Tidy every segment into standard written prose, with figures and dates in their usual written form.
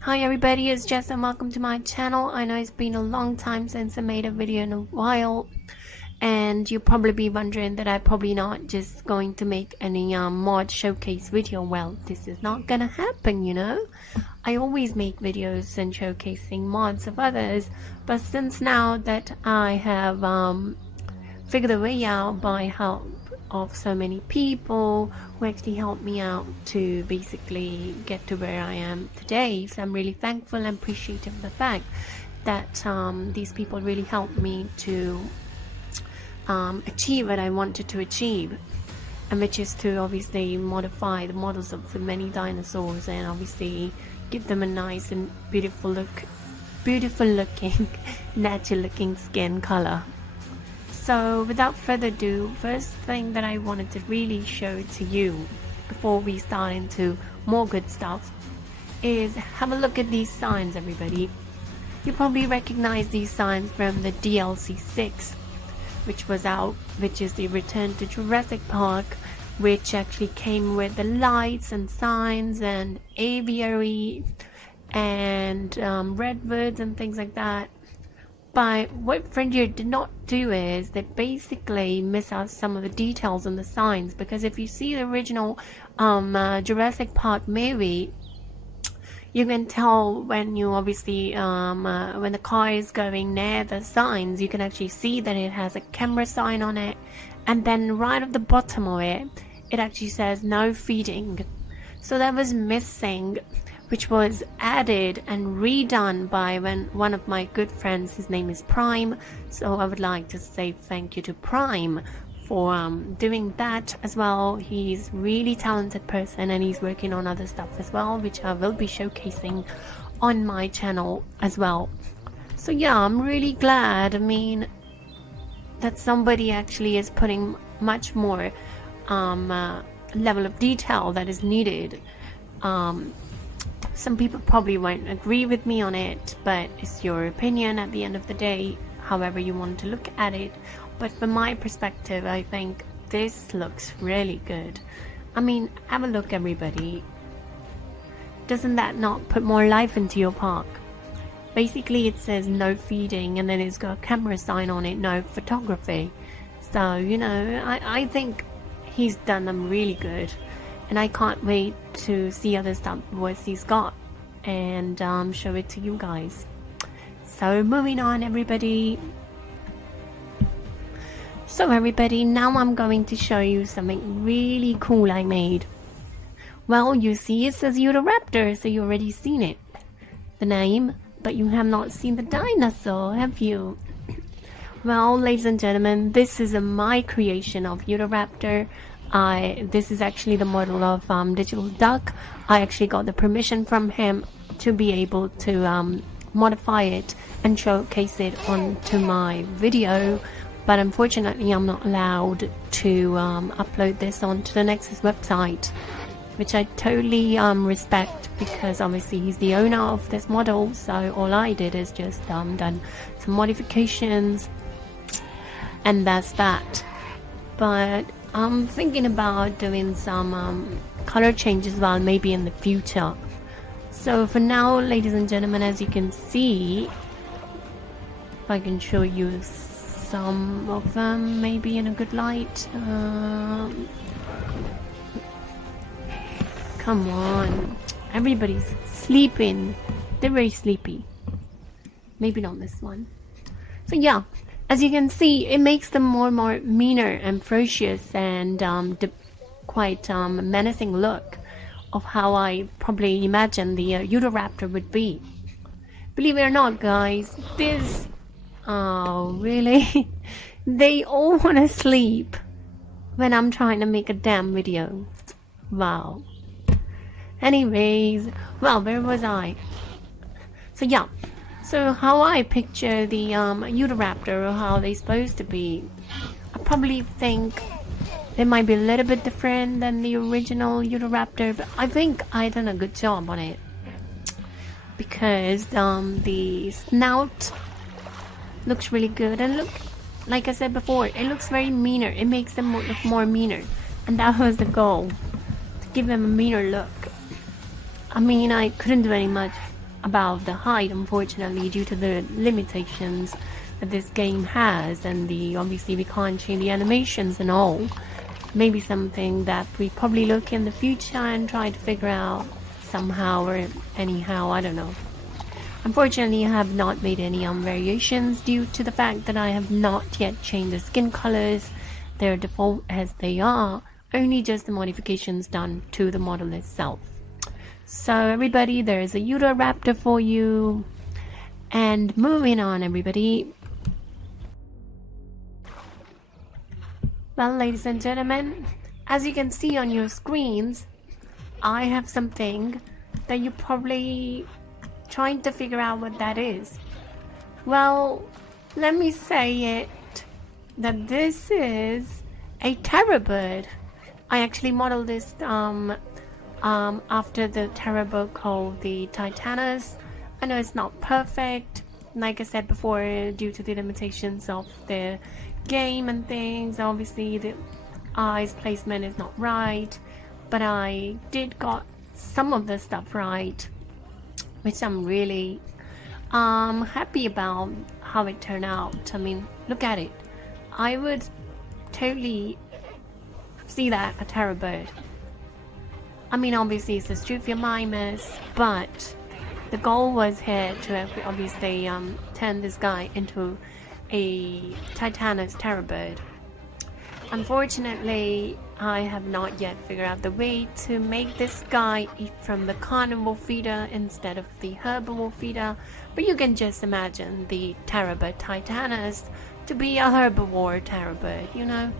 Hi everybody, it's Jess and welcome to my channel. I know it's been a long time since I made a video in a while, and you'll probably be wondering that I'm probably not just going to make any mod showcase video. Well, this is not gonna happen, you know. I always make videos and showcasing mods of others, but since now that I have figured a way out by help of so many people who actually helped me out to basically get to where I am today. So I'm really thankful and appreciative of the fact that these people really helped me to achieve what I wanted to achieve, and which is to obviously modify the models of the many dinosaurs and obviously give them a nice and beautiful looking natural looking skin color. So without further ado, first thing that I wanted to really show to you before we start into more good stuff is have a look at these signs, everybody. You probably recognize these signs from the DLC 6, which was out, which is the Return to Jurassic Park, which actually came with the lights and signs and aviary and redwoods and things like that. But what Frontier did not do is they basically miss out some of the details on the signs, because if you see the original Jurassic Park movie, you can tell when you obviously when the car is going near the signs, you can actually see that it has a camera sign on it, and then right at the bottom of it, it actually says no feeding. So that was missing, which was added and redone by one of my good friends. His name is Prime, so I would like to say thank you to Prime for doing that as well. He's really talented person and he's working on other stuff as well, which I will be showcasing on my channel as well. So yeah, I'm really glad, I mean, that somebody actually is putting much more level of detail that is needed. Some people probably won't agree with me on it, but it's your opinion at the end of the day, however you want to look at it. But from my perspective, I think this looks really good. I mean, have a look, everybody. Doesn't that not put more life into your park? Basically, it says no feeding, and then it's got a camera sign on it, no photography. So, you know, I think he's done them really good. And I can't wait to see other stuff what he's got and show it to you guys. So moving on, everybody. So everybody, now I'm going to show you something really cool I made. Well, you see it says Utahraptor, so you already seen it, the name, but you have not seen the dinosaur, have you? Well, ladies and gentlemen, this is my creation of Utahraptor. This is actually the model of Digital Duck. I actually got the permission from him to be able to modify it and showcase it onto my video, but unfortunately I'm not allowed to upload this onto the Nexus website, which I totally respect, because obviously he's the owner of this model. So all I did is just done some modifications, and that's that. But I'm thinking about doing some color changes as well, maybe in the future. So for now, ladies and gentlemen, as you can see, if I can show you some of them maybe in a good light. Come on, everybody's sleeping. They're very sleepy. Maybe not this one. So yeah, as you can see, it makes them more meaner and ferocious and quite menacing look of how I probably imagine the Utahraptor would be. Believe it or not, guys, this... Oh, really? They all want to sleep when I'm trying to make a damn video. Wow. Anyways, well, where was I? So yeah. So how I picture the Utahraptor, or how they're supposed to be, I probably think they might be a little bit different than the original Utahraptor, but I think I done a good job on it, because the snout looks really good, and look, like I said before, it looks very meaner. It makes them look more meaner, and that was the goal, to give them a meaner look. I mean, I couldn't do any much about the height, unfortunately, due to the limitations that this game has, and obviously we can't change the animations and all. Maybe something that we probably look in the future and try to figure out somehow or anyhow, I don't know. Unfortunately, I have not made any variations due to the fact that I have not yet changed the skin colors. They're default as they are, only just the modifications done to the model itself. So everybody, there's a Utahraptor for you. And moving on, everybody. Well, ladies and gentlemen, as you can see on your screens, I have something that you're probably trying to figure out what that is. Well, let me say it, that this is a terror bird. I actually modeled this after the terror bird called the Titanus. I know it's not perfect, like I said before, due to the limitations of the game and things. Obviously the eyes placement is not right, but I did got some of the stuff right, which I'm really happy about how it turned out. I mean, look at it. I would totally see that a terror bird. I mean, obviously it's a Struthiomimus, but the goal was here to obviously turn this guy into a Titanus terror bird. Unfortunately, I have not yet figured out the way to make this guy eat from the carnivore feeder instead of the herbivore feeder, but you can just imagine the terror bird Titanus to be a herbivore terror bird, you know.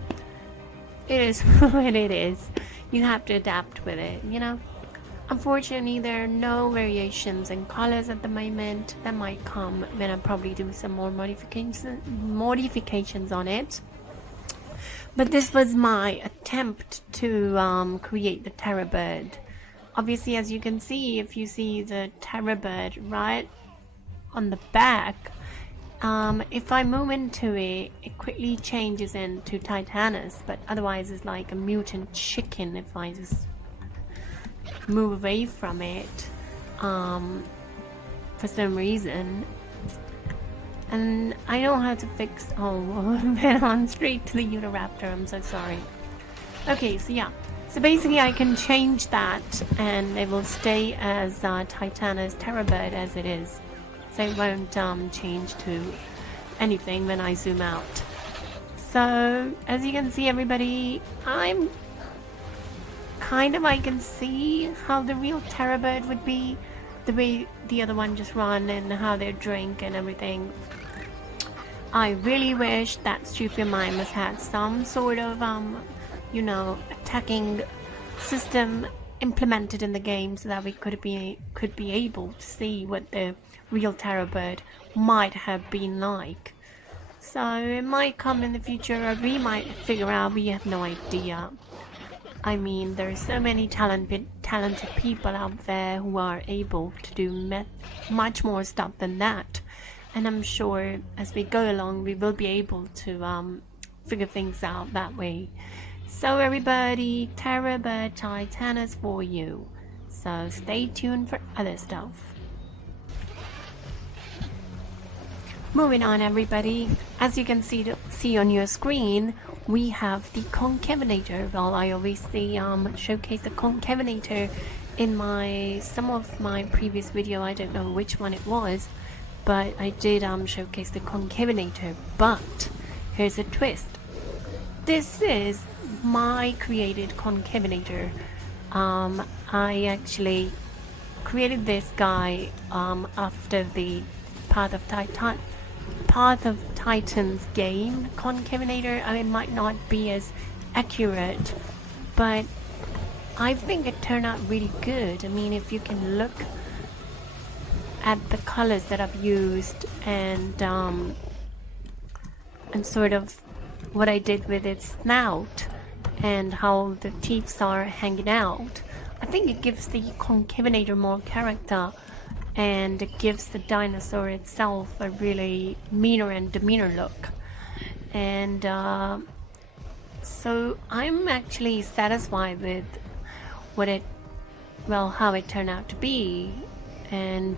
It is what it is. You have to adapt with it, you know. Unfortunately, there are no variations in colors at the moment. That might come when I probably do some more modifications on it. But this was my attempt to create the terror bird. Obviously, as you can see, if you see the terror bird right on the back, if I move into it, it quickly changes into Titanus, but otherwise it's like a mutant chicken if I just move away from it for some reason. And I know how to fix. Oh, went on straight to the Utahraptor. I'm so sorry. Okay, so yeah. So basically, I can change that, and it will stay as Titanus terror bird as it is. So it won't change to anything when I zoom out. So as you can see, everybody, I can see how the real terror bird would be, the way the other one just run and how they drink and everything. I really wish that Struthiomimus had some sort of you know, attacking system implemented in the game so that we could be able to see what the real terror bird might have been like. So it might come in the future, or we might figure out. We have no idea. I mean, there are so many talented people out there who are able to do much more stuff than that, and I'm sure as we go along we will be able to figure things out that way. So everybody, terror bird Titanus for you, so stay tuned for other stuff. Moving on, everybody, as you can see on your screen, we have the Concavinator. Well, I obviously showcased the Concavinator in some of my previous video. I don't know which one it was, but I did showcase the Concavinator. But here's a twist. This is my created Concavinator. I actually created this guy after the Path of Titans game Concavinator. I mean, it might not be as accurate, but I think it turned out really good. I mean, if you can look at the colors that I've used and sort of what I did with its snout and how the teeth are hanging out, I think it gives the Concavinator more character, and it gives the dinosaur itself a really meaner and demeanor look. And so I'm actually satisfied with how it turned out to be. and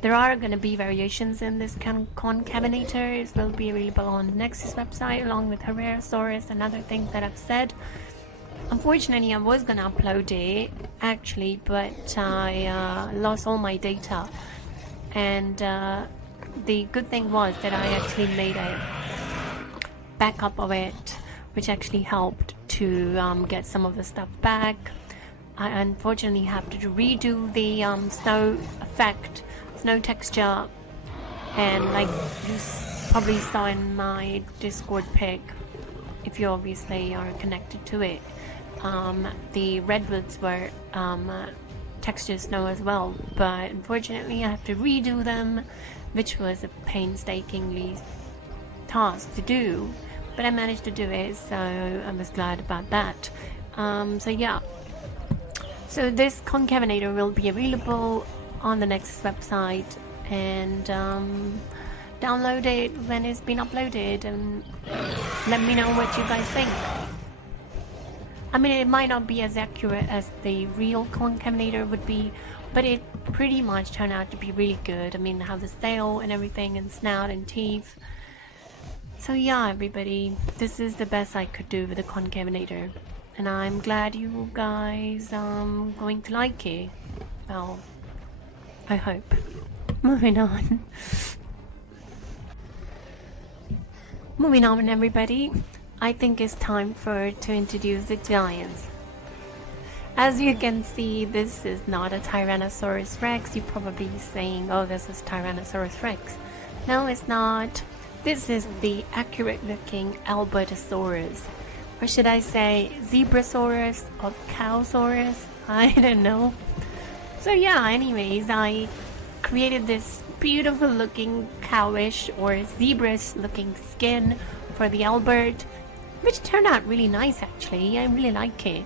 there are going to be variations in this concavenator. It will be available on the Nexus website along with Herrerasaurus and other things that I've said. Unfortunately, I was going to upload it actually, but I lost all my data, and the good thing was that I actually made a backup of it, which actually helped to get some of the stuff back. I unfortunately have to redo the snow effect, snow texture, and like you probably saw in my Discord pic, if you obviously are connected to it, the redwoods were texture snow as well, but unfortunately I have to redo them, which was a painstakingly task to do, but I managed to do it, so I was glad about that. So yeah, so this concavenator will be available on the Nexus website, and download it when it's been uploaded and let me know what you guys think. I mean, it might not be as accurate as the real concavenator would be, but it pretty much turned out to be really good. I mean, have the tail and everything, and snout and teeth. So yeah, everybody, this is the best I could do with the concavenator, and I'm glad you guys going to like it. Well, I hope. Moving on. Moving on, everybody. I think it's time to introduce the giants. As you can see, this is not a Tyrannosaurus Rex. You're probably saying, oh, this is Tyrannosaurus Rex. No, it's not. This is the accurate looking Albertosaurus. Or should I say Zebrasaurus or Cowsaurus? I don't know. So yeah, anyways, I created this beautiful looking cowish or zebraish looking skin for the Albert, which turned out really nice actually. I really like it.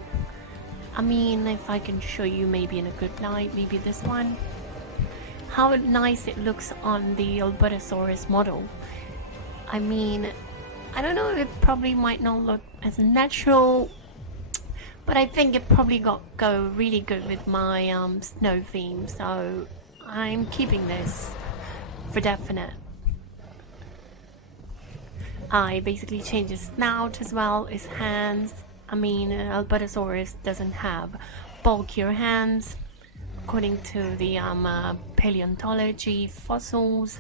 I mean, if I can show you maybe in a good light, maybe this one, how nice it looks on the Albertosaurus model. I mean, I don't know, it probably might not look as natural, but I think it probably go really good with my snow theme, so I'm keeping this for definite. I basically changed his snout as well, his hands. I mean, Albertosaurus doesn't have bulkier hands according to the paleontology fossils.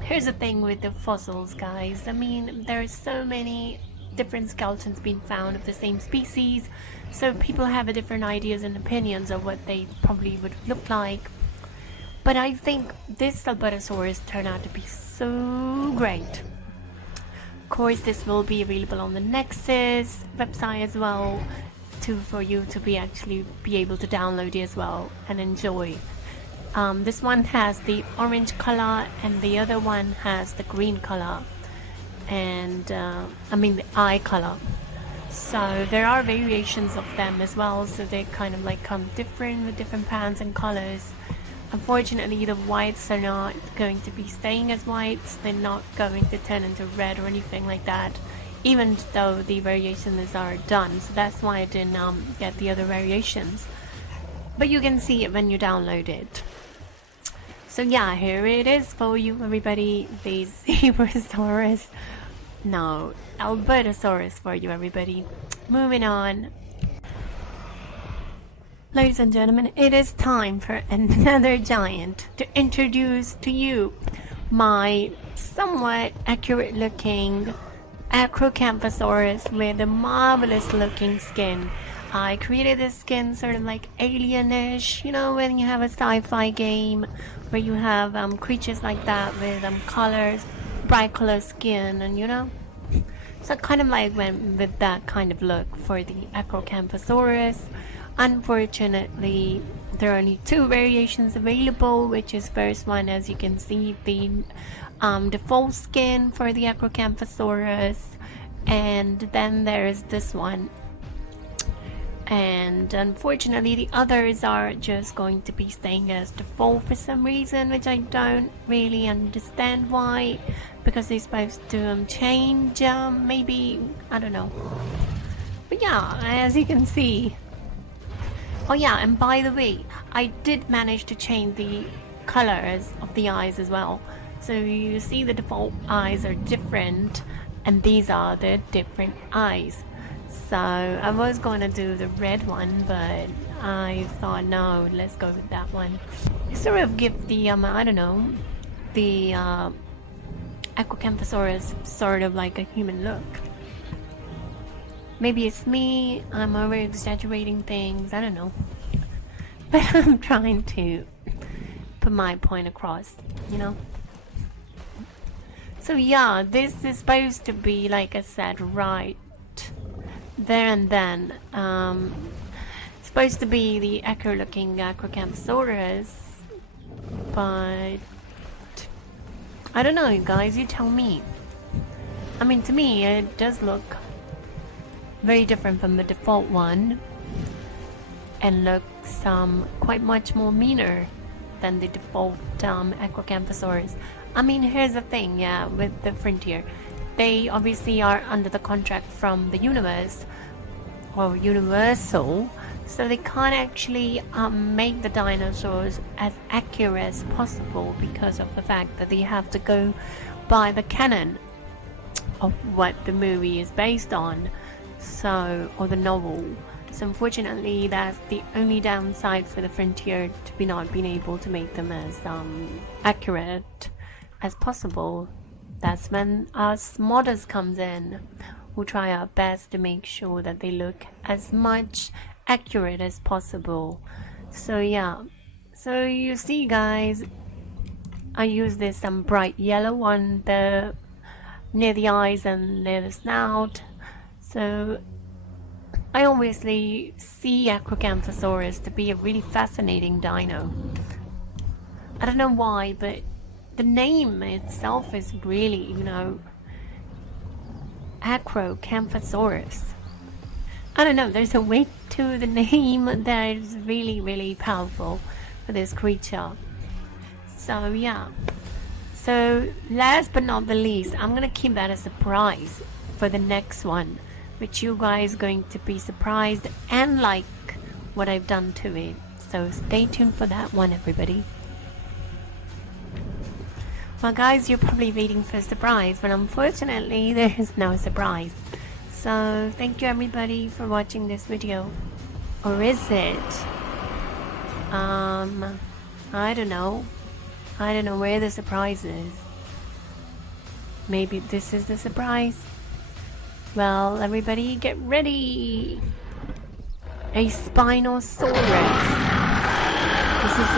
Here's the thing with the fossils, guys. I mean, there are so many different skeletons being found of the same species, so people have different ideas and opinions of what they probably would look like. But I think this Albertosaurus turned out to be so great. Of course, this will be available on the Nexus website as well, for you to be able to download it as well and enjoy. This one has the orange color and the other one has the green color, and I mean the eye color. So there are variations of them as well, so they kind of like come different with different patterns and colors. Unfortunately, the whites are not going to be staying as whites. They're not going to turn into red or anything like that, even though the variations are done. So that's why I didn't get the other variations. But you can see it when you download it. So yeah, here it is for you, everybody. The Zebrasaurus. No, Albertosaurus for you, everybody. Moving on. Ladies and gentlemen, it is time for another giant to introduce to you my somewhat accurate looking Acrocanthosaurus with a marvelous looking skin. I created this skin sort of like alienish, you know, when you have a sci-fi game where you have creatures like that with colors, bright color skin, and you know, so kind of like went with that kind of look for the Acrocanthosaurus. Unfortunately, there are only two variations available, which is first one, as you can see, the default skin for the Acrocanthosaurus, and then there's this one. And unfortunately, the others are just going to be staying as default for some reason, which I don't really understand why, because they're supposed to change, maybe, I don't know. But yeah, as you can see, Oh yeah, and by the way, I did manage to change the colors of the eyes as well. So you see the default eyes are different, and these are the different eyes. So I was going to do the red one, but I thought no, let's go with that one. Sort of give the I don't know, the Acrocanthosaurus sort of like a human look. Maybe it's me, I'm over exaggerating things, I don't know. But I'm trying to put my point across, you know. So yeah, this is supposed to be, like I said, right there and then. Supposed to be the accurate looking Acrocanthosaurus, but I don't know, you guys, you tell me. I mean, to me, it does look very different from the default one, and looks quite much more meaner than the default Acrocanthosaurus. I mean, here's the thing, yeah, with the Frontier, they obviously are under the contract from the universe, or Universal, so they can't actually make the dinosaurs as accurate as possible because of the fact that they have to go by the canon of what the movie is based on, so, or the novel. So unfortunately, that's the only downside for the Frontier, to be not being able to make them as accurate as possible. That's when us modders comes in. We'll try our best to make sure that they look as much accurate as possible. So yeah, so you see, guys, I use this bright yellow one there near the eyes and near the snout. So I obviously see Acrocanthosaurus to be a really fascinating dino. I don't know why, but the name itself is really, you know, Acrocanthosaurus. I don't know, there's a weight to the name that is really, really powerful for this creature. So yeah. So last but not the least, I'm gonna keep that a surprise for the next one, which you guys are going to be surprised and like what I've done to it. So stay tuned for that one, everybody. Well guys, you're probably waiting for a surprise, but unfortunately there is no surprise. So thank you everybody for watching this video. Or is it? I don't know. I don't know where the surprise is. Maybe this is the surprise. Well, everybody get ready. A Spinosaurus. This is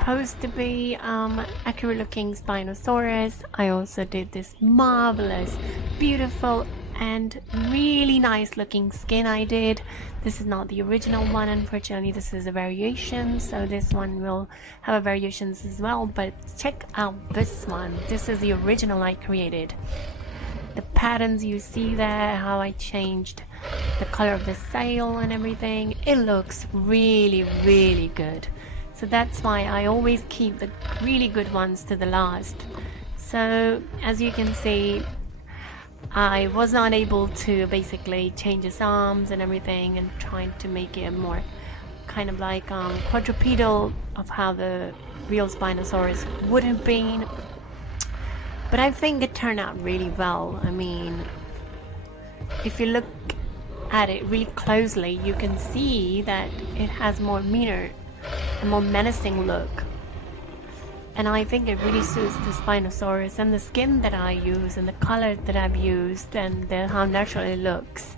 supposed to be accurate looking Spinosaurus. I also did this marvelous, beautiful and really nice looking skin I did. This is not the original one, unfortunately. This is a variation, so this one will have variations as well, but check out this one. This is the original I created. The patterns you see there, how I changed the color of the sail and everything, it looks really, really good. So that's why I always keep the really good ones to the last. So as you can see, I was not able to basically change his arms and everything, and trying to make it more kind of like quadrupedal of how the real Spinosaurus would have been. But I think it turned out really well. I mean, if you look at it really closely, you can see that it has more meaner and more menacing look. And I think it really suits the Spinosaurus, and the skin that I use and the color that I've used and how natural it looks.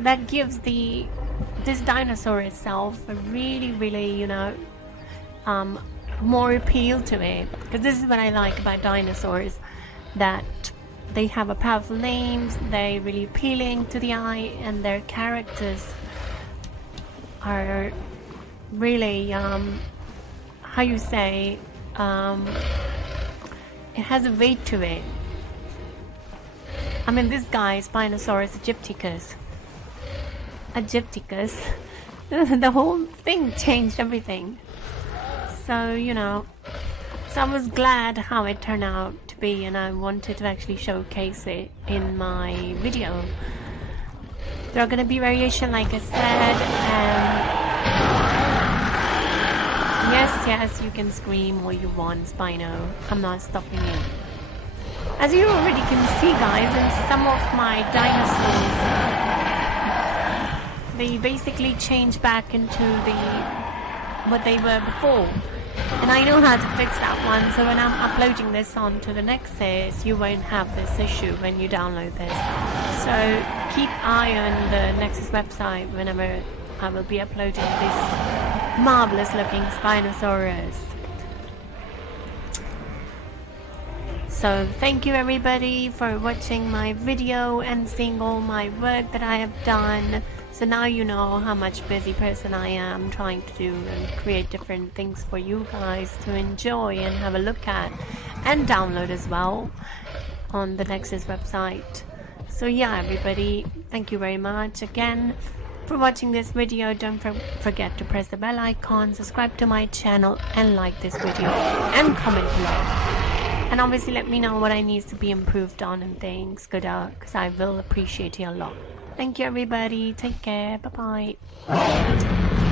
That gives this dinosaur itself a really, really, you know, more appeal to it. Because this is what I like about dinosaurs, that they have a powerful names, they're really appealing to the eye, and their characters are really, how you say, it has a weight to it. I mean, this guy, Spinosaurus Aegypticus, the whole thing changed everything. So, you know, so I was glad how it turned out to be, and I wanted to actually showcase it in my video. There are going to be variation, like I said, and yes, you can scream all you want, Spino. I'm not stopping you. As you already can see, guys, in some of my dinosaurs, they basically change back into what they were before. And I know how to fix that one, so when I'm uploading this onto the Nexus, you won't have this issue when you download this. So keep eye on the Nexus website whenever I will be uploading this marvelous looking Spinosaurus. So thank you everybody for watching my video and seeing all my work that I have done. So now you know how much busy person I am trying to do and create different things for you guys to enjoy and have a look at and download as well on the Nexus website. So yeah, everybody, thank you very much again for watching this video. Don't forget to press the bell icon, subscribe to my channel and like this video and comment below. And obviously let me know what I need to be improved on and things, because I will appreciate you a lot. Thank you everybody, take care, bye bye.